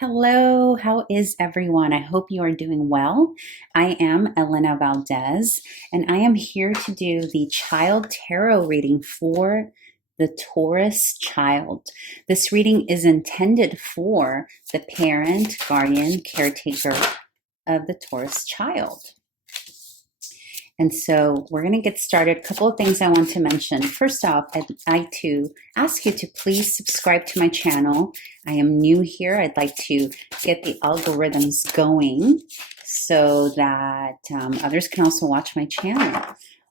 Hello, how is everyone? I hope you are doing well. I am Elena Valdez, and I am here to do the child tarot reading for the Taurus child. This reading is intended for the parent, guardian, caretaker of the Taurus child. And so we're going to get started. A couple of things I want to mention. First off, I'd like to ask you to please subscribe to my channel. I am new here. I'd like to get the algorithms going so that others can also watch my channel.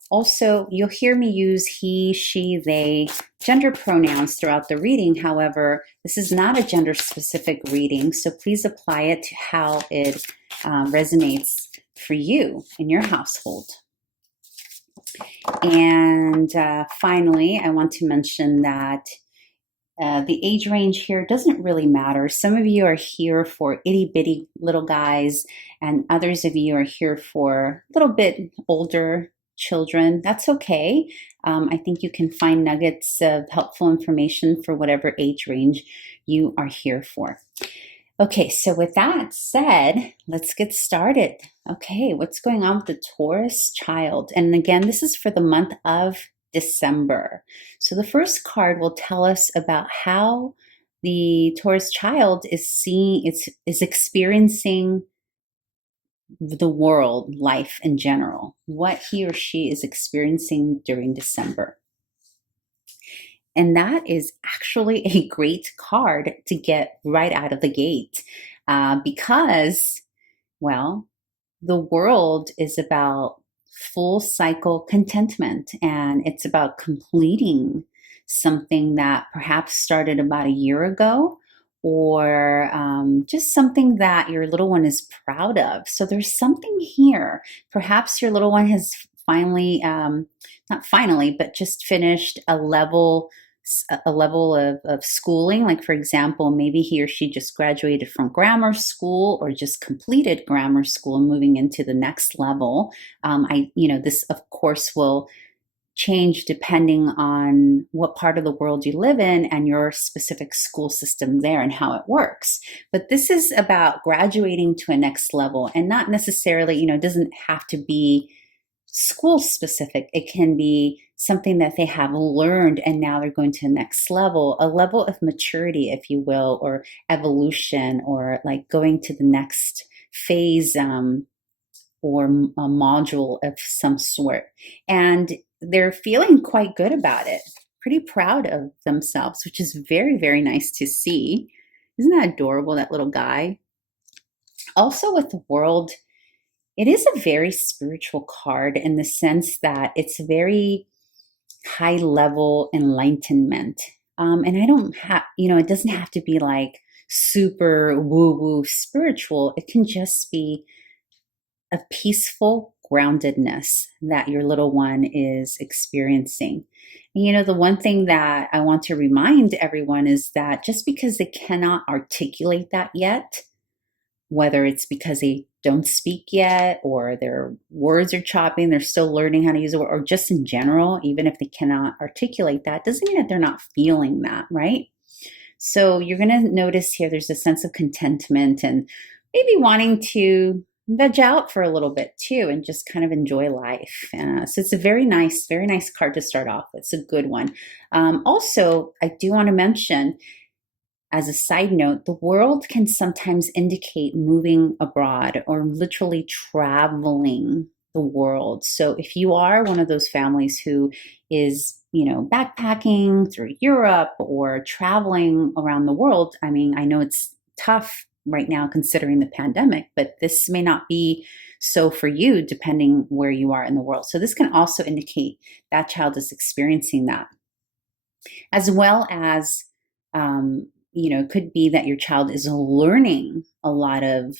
Also, you'll hear me use he, she, they, gender pronouns throughout the reading. However, this is not a gender-specific reading, so please apply it to how it resonates for you in your household. And finally, I want to mention that the age range here doesn't really matter. Some of you are here for itty bitty little guys, and others of you are here for a little bit older children. That's okay. I think you can find nuggets of helpful information for whatever age range you are here for. Okay, so with that said, let's get started. Okay, what's going on with the Taurus child? And again, this is for the month of December. So the first card will tell us about how the Taurus child is experiencing the world, life in general, what he or she is experiencing during December. And that is actually a great card to get right out of the gate because, well, the world is about full cycle contentment, and it's about completing something that perhaps started about a year ago, or just something that your little one is proud of. So there's something here. Perhaps your little one has finally, not finally, but just finished a level of schooling. Like, for example, maybe he or she just graduated from grammar school or just completed grammar school and moving into the next level. This of course will change depending on what part of the world you live in and your specific school system there and how it works. But this is about graduating to a next level, and not necessarily, it doesn't have to be school specific. It can be something that they have learned and now they're going to the next level, a level of maturity, if you will, or evolution, or like going to the next phase or a module of some sort. And they're feeling quite good about it, pretty proud of themselves, which is very, very nice to see. Isn't that adorable, that little guy? Also with the world, it is a very spiritual card in the sense that it's very high level enlightenment. And I don't have, it doesn't have to be like super woo-woo spiritual. It can just be a peaceful groundedness that your little one is experiencing. And, the one thing that I want to remind everyone is that just because they cannot articulate that yet, whether it's because they don't speak yet, or their words are chopping, they're still learning how to use it, or just in general, even if they cannot articulate that, doesn't mean that they're not feeling that, right? So you're going to notice here there's a sense of contentment and maybe wanting to veg out for a little bit too and just kind of enjoy life. So it's a very nice card to start off with. It's a good one. Also, I do want to mention, as a side note, the world can sometimes indicate moving abroad or literally traveling the world. So if you are one of those families who is, backpacking through Europe or traveling around the world, I mean, I know it's tough right now considering the pandemic, but this may not be so for you depending where you are in the world. So this can also indicate that child is experiencing that, as well as it could be that your child is learning a lot of,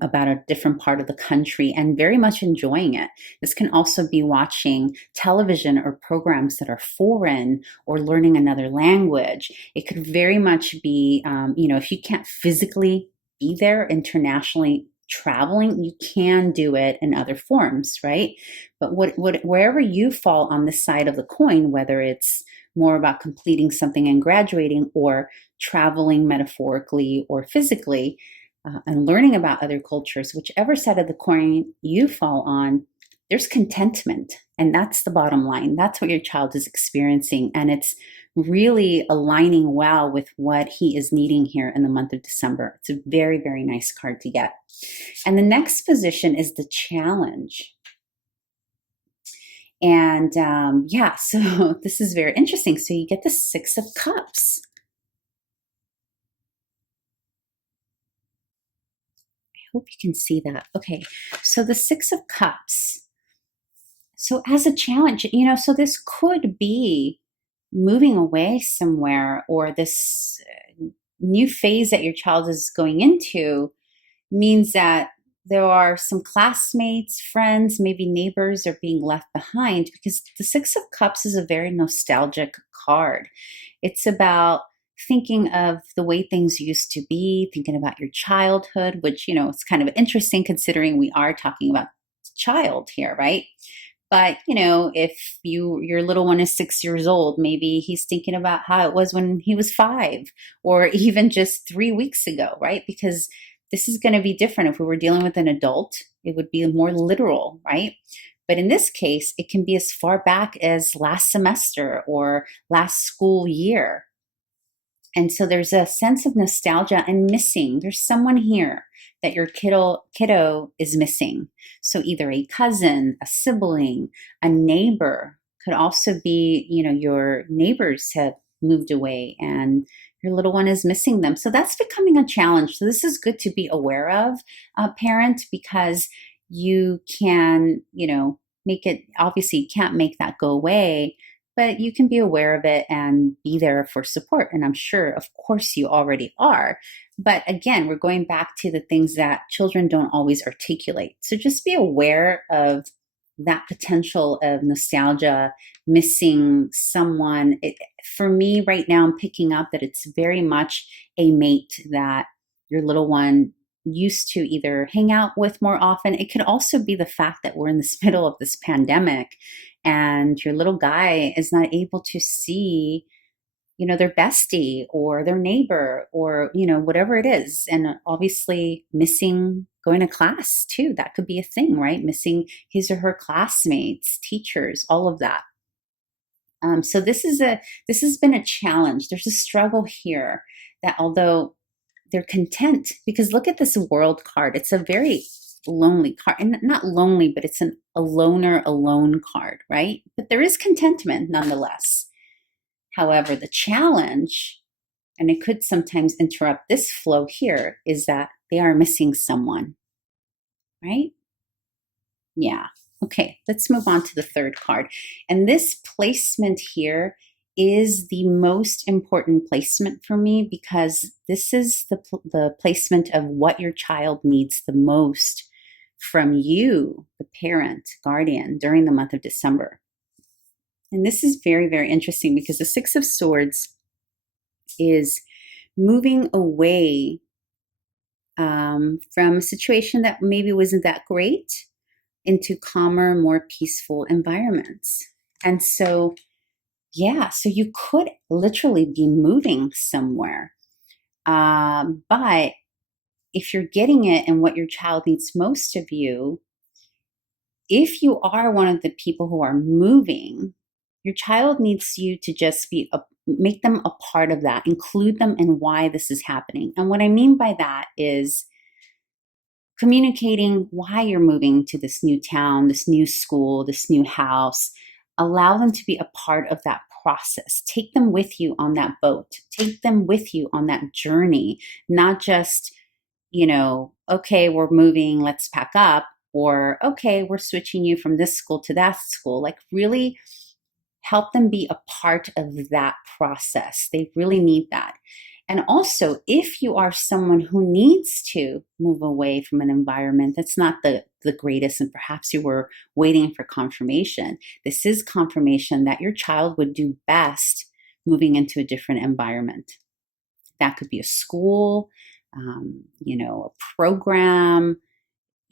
about a different part of the country and very much enjoying it. This can also be watching television or programs that are foreign or learning another language. It could very much be, if you can't physically be there internationally traveling, you can do it in other forms, right? But wherever you fall on this side of the coin, whether it's more about completing something and graduating, or traveling metaphorically or physically, and learning about other cultures, whichever side of the coin you fall on, there's contentment. And that's the bottom line. That's what your child is experiencing. And it's really aligning well with what he is needing here in the month of December. It's a very, very nice card to get. And the next position is the challenge. And yeah, so this is very interesting. So you get the Six of Cups. I hope you can see that. Okay, so the Six of Cups. So as a challenge, so this could be moving away somewhere, or this new phase that your child is going into means that there are some classmates, friends, maybe neighbors are being left behind, because the Six of Cups is a very nostalgic card. It's about thinking of the way things used to be, thinking about your childhood, which, it's kind of interesting considering we are talking about child here, right? But, if your little one is 6 years old, maybe he's thinking about how it was when he was 5, or even just 3 weeks ago, right? Because this is going to be different. If we were dealing with an adult, it would be more literal, right? But in this case, it can be as far back as last semester or last school year. And so there's a sense of nostalgia and missing. There's someone here that your kiddo is missing. So either a cousin, a sibling, a neighbor. Could also be, your neighbors have moved away and your little one is missing them. So that's becoming a challenge. So this is good to be aware of, parent, because you can, make it, obviously you can't make that go away, but you can be aware of it and be there for support. And I'm sure, of course, you already are. But again, we're going back to the things that children don't always articulate. So just be aware of that potential of nostalgia, missing someone. For me right now, I'm picking up that it's very much a mate that your little one used to either hang out with more often. It could also be the fact that we're in this middle of this pandemic and your little guy is not able to see, their bestie or their neighbor or, whatever it is. And obviously missing going to class too. That could be a thing, right? Missing his or her classmates, teachers, all of that. So this has been a challenge. There's a struggle here that although they're content, because look at this World card. It's a very lonely card, and not lonely, but it's a loner alone card, right? But there is contentment nonetheless. However, the challenge, and it could sometimes interrupt this flow here, is that they are missing someone, right? Yeah. Okay, let's move on to the third card. And this placement here is the most important placement for me, because this is the placement of what your child needs the most from you, the parent, guardian, during the month of December. And this is very, very interesting because the Six of Swords is moving away from a situation that maybe wasn't that great into calmer, more peaceful environments. And so, yeah, so you could literally be moving somewhere. But if you're getting it and what your child needs most of you, if you are one of the people who are moving, your child needs you to just make them a part of that, include them in why this is happening. And what I mean by that is communicating why you're moving to this new town, this new school, this new house. Allow them to be a part of that process. Take them with you on that boat. Take them with you on that journey, not just, okay, we're moving, let's pack up, or okay, we're switching you from this school to that school. Like really help them be a part of that process. They really need that. And also, if you are someone who needs to move away from an environment that's not the greatest, and perhaps you were waiting for confirmation, this is confirmation that your child would do best moving into a different environment. That could be a school, a program,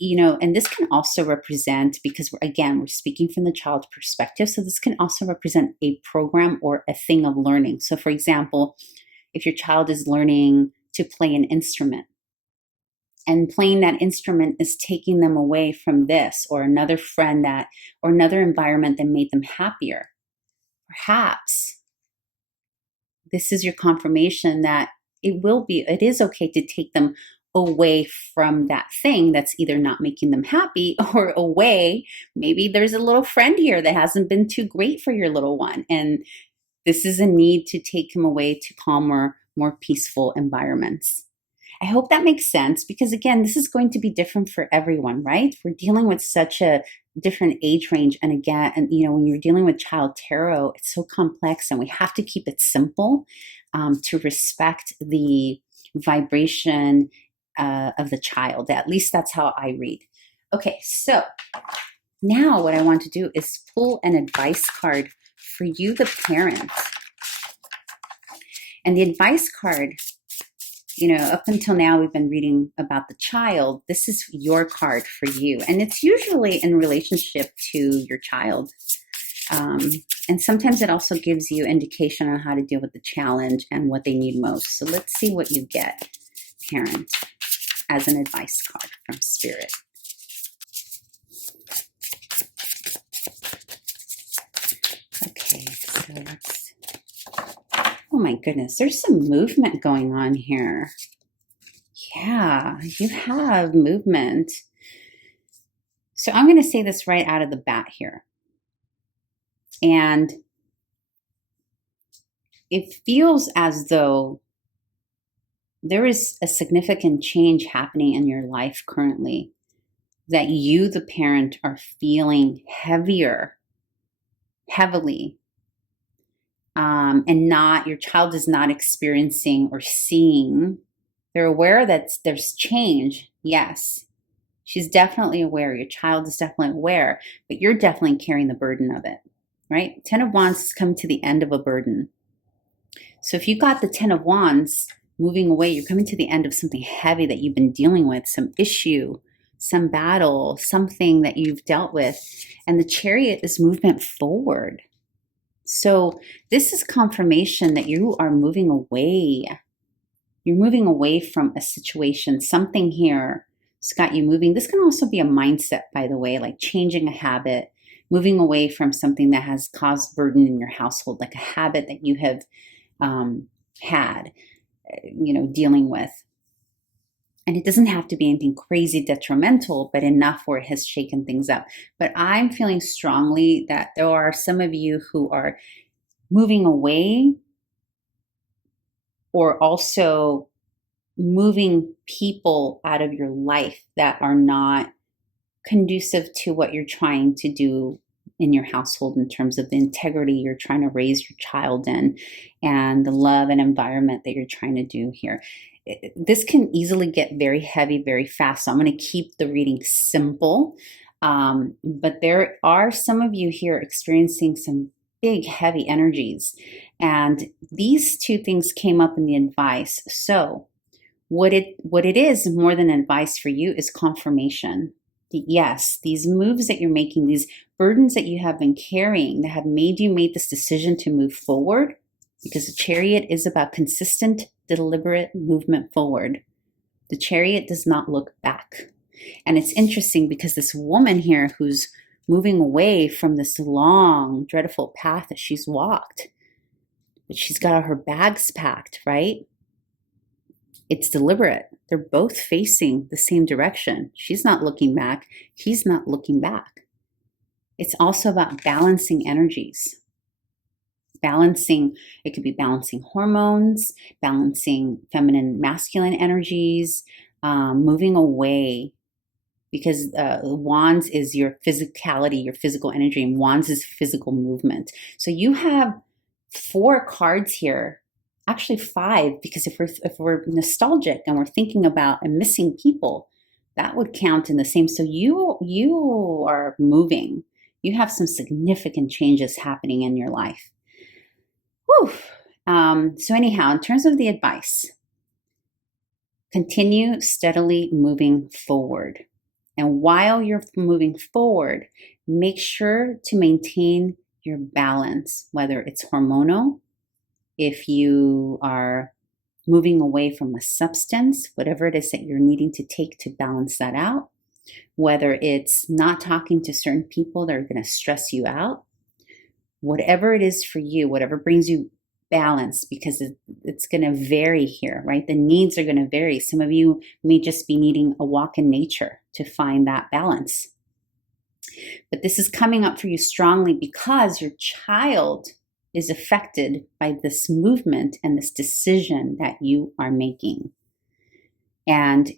and this can also represent, because we're speaking from the child's perspective, so this can also represent a program or a thing of learning. So for example, if your child is learning to play an instrument, and playing that instrument is taking them away from this or another friend that, or another environment that made them happier. Perhaps this is your confirmation that it is okay to take them away from that thing that's either not making them happy, or away. Maybe there's a little friend here that hasn't been too great for your little one. And this is a need to take him away to calmer, more peaceful environments. I hope that makes sense, because again, this is going to be different for everyone, right? We're dealing with such a different age range. And again, when you're dealing with child tarot, it's so complex, and we have to keep it simple to respect the vibration of the child. At least that's how I read. Okay, so now what I want to do is pull an advice card for you, the parent. And the advice card, up until now, we've been reading about the child. This is your card for you. And it's usually in relationship to your child. And sometimes it also gives you indication on how to deal with the challenge and what they need most. So let's see what you get, parent, as an advice card from Spirit. Okay, so let's... Oh my goodness, there's some movement going on here. Yeah, you have movement. So I'm going to say this right out of the bat here. And it feels as though there is a significant change happening in your life currently, that you, the parent, are feeling heavily. And your child is not experiencing or seeing. They're aware that there's change. Yes, she's definitely aware. Your child is definitely aware, but you're definitely carrying the burden of it, right? 10 of Wands is coming to the end of a burden. So if you got the 10 of Wands moving away, you're coming to the end of something heavy that you've been dealing with, some issue, some battle, something that you've dealt with. And the Chariot is movement forward. So this is confirmation that you are moving away. You're moving away from a situation. Something here has got you moving. This can also be a mindset, by the way, like changing a habit, moving away from something that has caused burden in your household, like a habit that you have had, dealing with. And it doesn't have to be anything crazy detrimental, but enough where it has shaken things up. But I'm feeling strongly that there are some of you who are moving away, or also moving people out of your life that are not conducive to what you're trying to do in your household in terms of the integrity you're trying to raise your child in, and the love and environment that you're trying to do here. This can easily get very heavy very fast. So I'm going to keep the reading simple. But there are some of you here experiencing some big heavy energies. And these two things came up in the advice. So what it is more than advice for you is confirmation. Yes, these moves that you're making, these burdens that you have been carrying that have made you make this decision to move forward, because the Chariot is about consistent, deliberate movement forward. The Chariot does not look back. And it's interesting because this woman here who's moving away from this long, dreadful path that she's walked, but she's got her bags packed, right? It's deliberate. They're both facing the same direction. She's not looking back. He's not looking back. It's also about balancing energies. Balancing, it could be balancing hormones, balancing feminine, masculine energies, moving away, because Wands is your physicality, your physical energy, and Wands is physical movement. So you have 4 cards here, actually 5, because if we're nostalgic and we're thinking about and missing people, that would count in the same. So you are moving. You have some significant changes happening in your life. Whew. So anyhow, in terms of the advice, continue steadily moving forward. And while you're moving forward, make sure to maintain your balance, whether it's hormonal, if you are moving away from a substance, whatever it is that you're needing to take to balance that out, whether it's not talking to certain people that are going to stress you out, whatever it is for you, whatever brings you balance, because it's going to vary here, right? The needs are going to vary. Some of you may just be needing a walk in nature to find that balance. But this is coming up for you strongly because your child is affected by this movement and this decision that you are making. And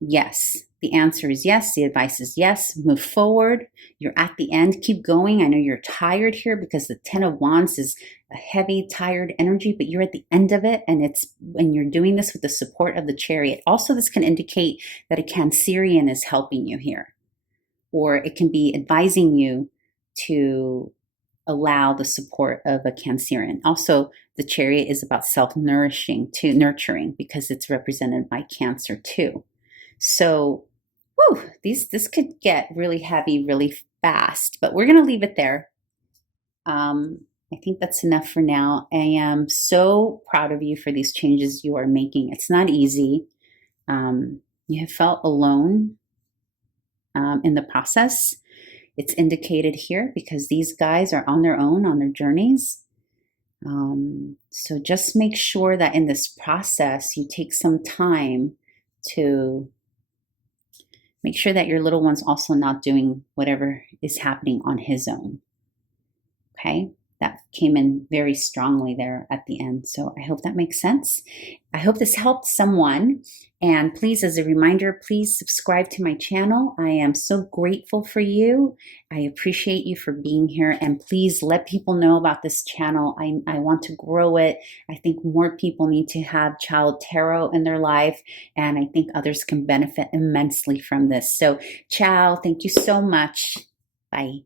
yes, the answer is yes. The advice is yes. Move forward. You're at the end. Keep going. I know you're tired here because the Ten of Wands is a heavy, tired energy, but you're at the end of it. And it's when you're doing this with the support of the Chariot. Also, this can indicate that a Cancerian is helping you here, or it can be advising you to allow the support of a Cancerian. Also, the Chariot is about self-nourishing to nurturing because it's represented by Cancer too. So, this could get really heavy really fast, but we're going to leave it there. I think that's enough for now. I am so proud of you for these changes you are making. It's not easy. You have felt alone in the process. It's indicated here because these guys are on their own, on their journeys. So just make sure that in this process, you take some time to make sure that your little one's also not doing whatever is happening on his own. Okay? That came in very strongly there at the end. So I hope that makes sense. I hope this helped someone. And please, as a reminder, please subscribe to my channel. I am so grateful for you. I appreciate you for being here. And please let people know about this channel. I want to grow it. I think more people need to have child tarot in their life. And I think others can benefit immensely from this. So ciao. Thank you so much. Bye.